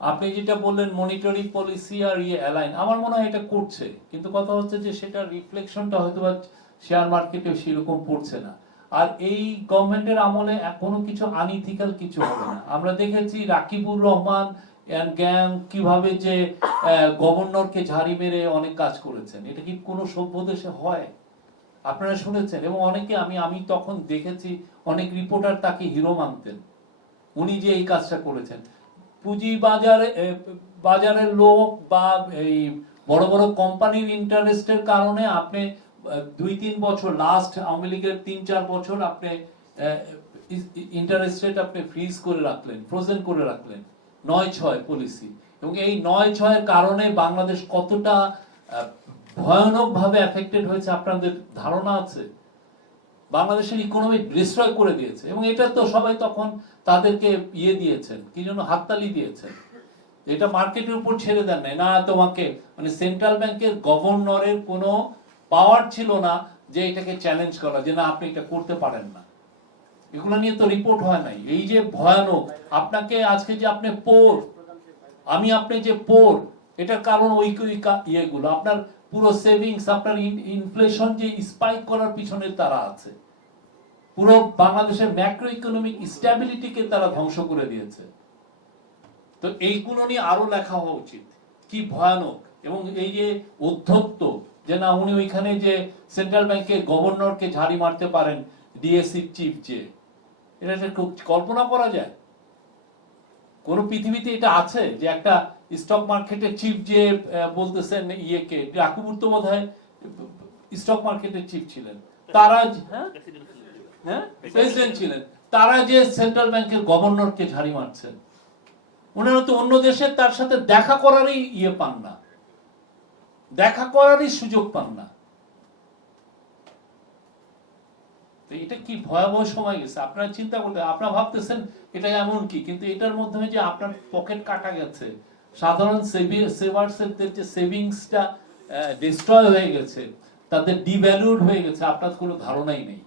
আপনি যেটা বললেন মনিটরি পলিসি আর অ্যালাইন, আমার মনে হয় এটা করছে, কিন্তু কথা হচ্ছে যে সেটা রিফ্লেকশনটা হয়তো বা শেয়ার মার্কেটে সেরকম পড়ছে না। আর এই গভর্নমেন্টের আমলে কোনো কিছু আনইথিক্যাল কিছু হবে না। আমরা দেখেছি রাকিবুর রহমান এন্ড গ্যাং কিভাবে যে গভর্নরকে ঝাড়ি মেরে অনেক কাজ করেছেন, এটা কি কোনো সভ্য দেশে হয়? আপনারা শুনেছেন, এবং অনেকে আমি তখন দেখেছি অনেক রিপোর্টার তাকে হিরো মানতেন, উনি যে এই কাজটা করেছেন। পুঁজি বাজারের লোক বা এই বড় বড় কোম্পানির ইন্টারেস্টের কারণে আপনি 2-3 বছর, লাস্ট আওয়ামী লীগের 3-4 বছর আপনি ইন্টারেস্ট রেট আপনি ফ্রিজ করে রাখলেন, ফ্রোজেন করে রাখলেন, 9-6 পলিসি। এবং এই 9-6 কারণে বাংলাদেশ কতটা ভয়ানক ভাবে এফেক্টেড হয়েছে আপনাদের ধারণা আছে? বাংলাদেশের ইকোনমি ডিস্ট্রয় করে দিয়েছে, এবং এটা তো সবাই তখন তাদেরকে দিয়েছেন, কি জন্য হাততালি দিয়েছেন। এটা মার্কেটের উপর ছেড়ে দেন নাই না, তোমাকে মানে সেন্ট্রাল ব্যাংকের গভর্নরের কোনো পাওয়ার ছিল না যে এটাকে চ্যালেঞ্জ করা, যে না আপনি এটা করতে পারেন না। এগুলো নিয়ে তো রিপোর্ট হয় নাই। এই যে ভয়ানক, আপনাকে আজকে যে আপনি পোর, আমি আপনি যে পোর, এটার কারণ ওই ইয়েগুলো, আপনার পুরো সেভিংস, আপনার ইনফ্লেশন যে স্পাইক করার পিছনে তারা আছে, পুরো বাংলাদেশের ম্যাক্রো ইকোনমিক স্ট্যাবিলিটিকে তারা ধ্বংস করে দিয়েছে। তো এইগুলো নিয়ে আরো লেখা হওয়া উচিত, কি ভয়ানক। এবং এই যে অধ্যত্ত, যে না উনি ওইখানে যে সেন্ট্রাল ব্যাংকের গভর্নরকে ঝাড়ি মারতে পারেন, ডিএসসি চিফ, যে এটা কল্পনা করা যায়? কোন পৃথিবীতে এটা আছে যে একটা স্টক মার্কেটের চিফ যে বলতেছেন ইয়েকে, রাকিবুর তো বোধহয় স্টক মার্কেটের চিফ ছিলেন, তারা প্রেসিডেন্ট ছিলেন, তারা যে সেন্ট্রাল ব্যাংকের গভর্নরকে ঝাড়ি মারছেন, ওনারা তো অন্য দেশে তার সাথে দেখা করারই পান না, দেখা করারই সুযোগ পান না। এটা কি ভয়াবহ সময় গেছে। আপনারা চিন্তা করতে, আপনারা ভাবতেছেন এটা এমন কি, কিন্তু এটার মাধ্যমে যে আপনার পকেট কাটা গেছে, সাধারণ সেভার্সদের যে সেভিংসটা ডিস্ট্রয় হয়ে গেছে, তাদের ডিভ্যালুড হয়ে গেছে, আপনার কোনো ধারণাই নেই।